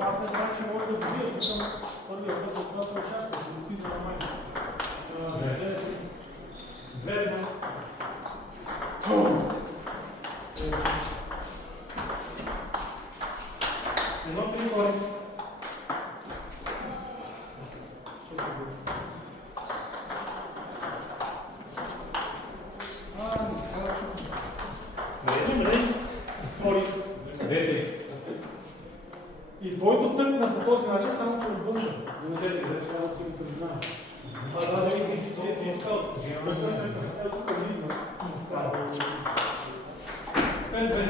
Аз не знам, че може да добиеш, защото първия път за това се ушашка, се дописва на майчата си. Две една. Едно три гори. Не става чуто. Мрежи. Сорис. И твоето цъкна по този начин, само че отвън. Не трябва да си го признавам. Да видим, че е изкал. Ето тук влизна. 5-2.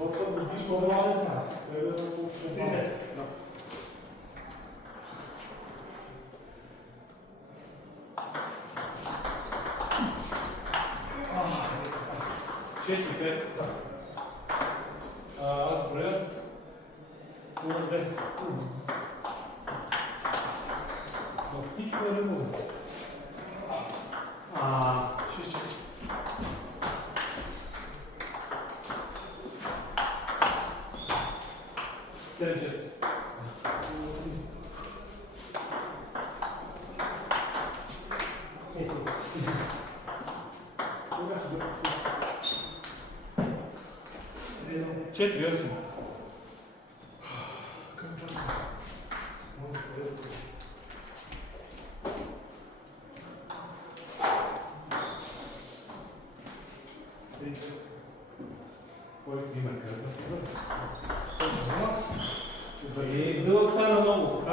Отвън будиш по-мален са. Трябва да получиш. Аз броя. Но всичко е ръмово. 6-4. Дълъг стана много.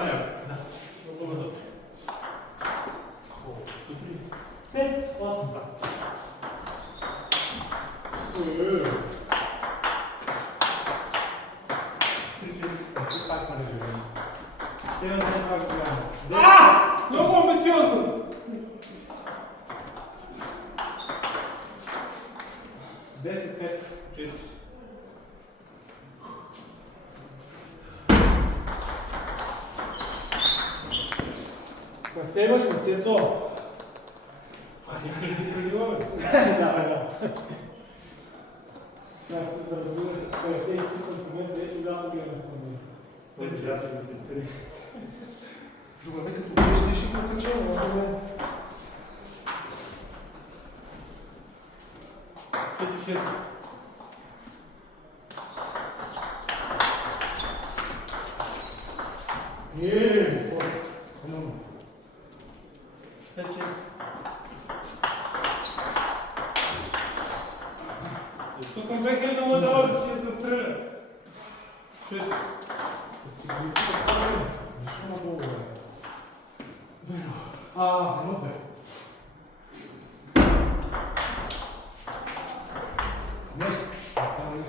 Пет, 8. Много амбициозно! 10-5. 4. Съсебаш ме, Цецо! Да. Сега се заразува 50 сантиметра и тогава гледам към мен. Той се жадва да се изпери. Добре, като бъдеш ще го качвам, но 4-6. Защо към 2000 му дава да ти се стреля? 6. Защо надолу бе? едно две. Не, само не.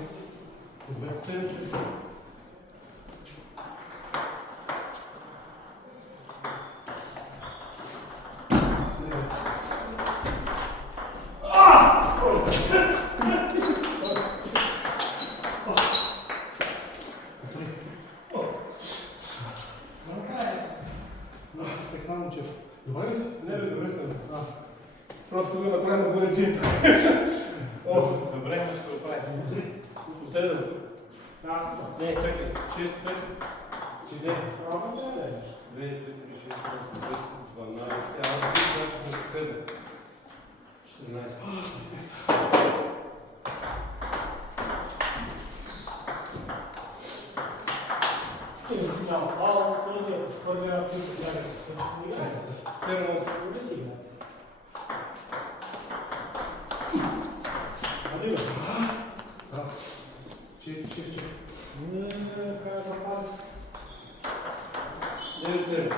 Добре. 7-6. Добре ли си? Не, добре съм. Просто го направим на бъдечето. Добре, ще се оправи. Последно. Не, чакай. 6-5. Че не, правда да е нещо. 2, 4, 6, 8, 10, 12. Аз ще го последно. 14. Мало, първия на които трябва да се Фермо. Къде си игра? Нали бе? Раз. 4. Не, как да падаш? 9-7.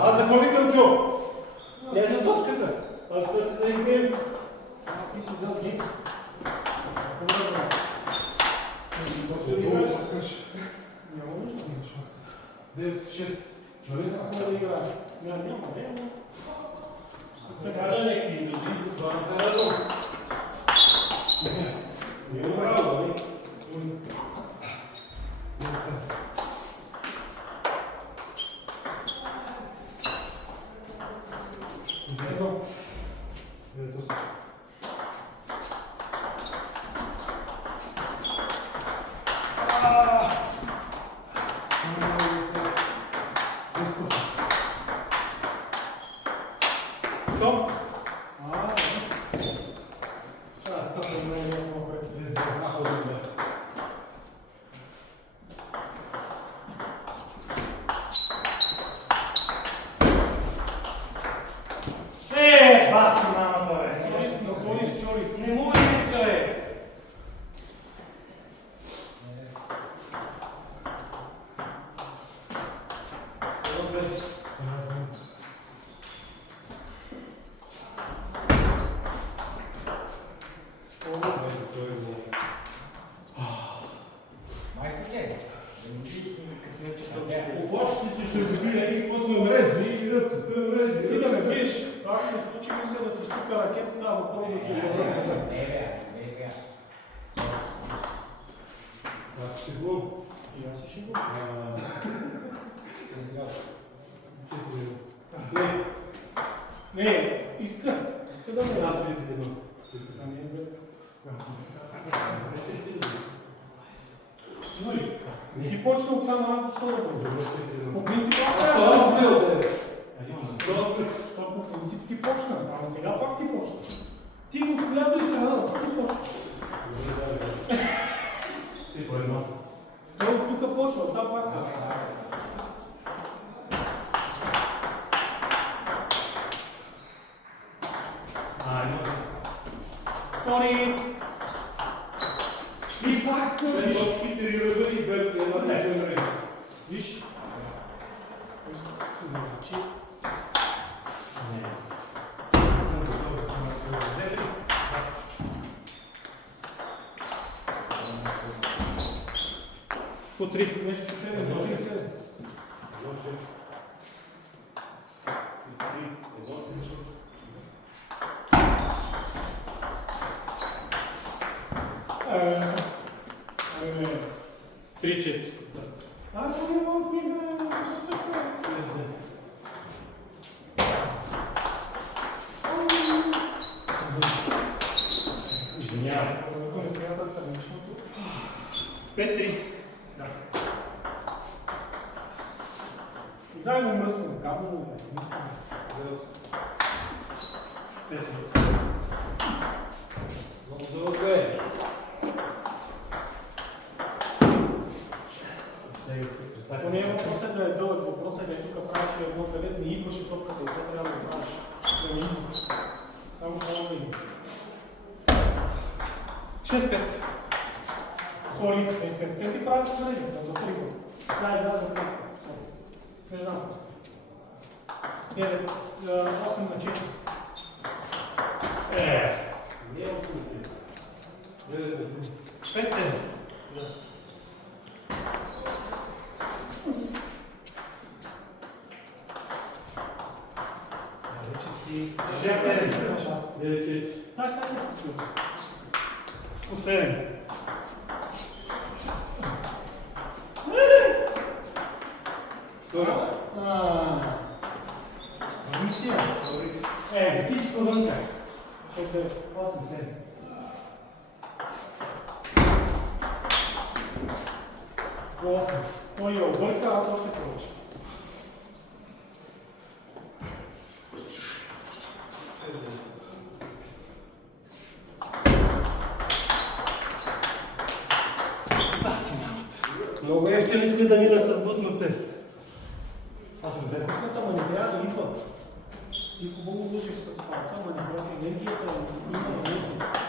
Аз да ходи към Джо. Не за точката. Аз да ти заиграем. Ти си взел гейт. Няма нужда. 9-6. Нали? Искаме да играем. Няма, не. Сега да някакви люди, това не е редно. Не е право, нали? Стоп! Баси мамата, бе! Чорис. Не му иска, бе! Обочите ще добия и после мрежи и видят, че той мрежи. Ти да ме биеш, това се случи, мисля да се щука ракетата, а въпрос да се завърне каза. И аз се шегувам. Не, иска да ме направи. Ти почна от там, аз защо да бъде? По принцип, по принцип ти почна, ама сега пак ти почна. Ти го когато изтрана да си ти почна. Той от тук почва, от там пак почва. Сори! И пак, виж! Виж! По 3, нещо 7, може и 7. Тричет. Аз не мога да играем на църква. Извинявам се. Знакоми сега страничното. 5-3. Да. И дай му мръсно, камо му да. 5-3. Много за две. Ако не е въпросът да е дълъг, въпросът е да е тук правиш едно където не идваше топката и то трябва да го правиш. Да не идва. Само това да идва. 6-5. Сори, не се. Те ти правят това да идва, за пригод. Да, за пригод. Не знам просто. 8 на 4. Не е открити. 5-7. От 7. Мисия. Всичко вънка. 8-7. Той я обърка, аз още повече. Много ефтини сме да мина с бутно тест. Аз добре, ама не трябва да идва. Ти хубаво лъжиш с палца, ама не трябва енергията, има енергия.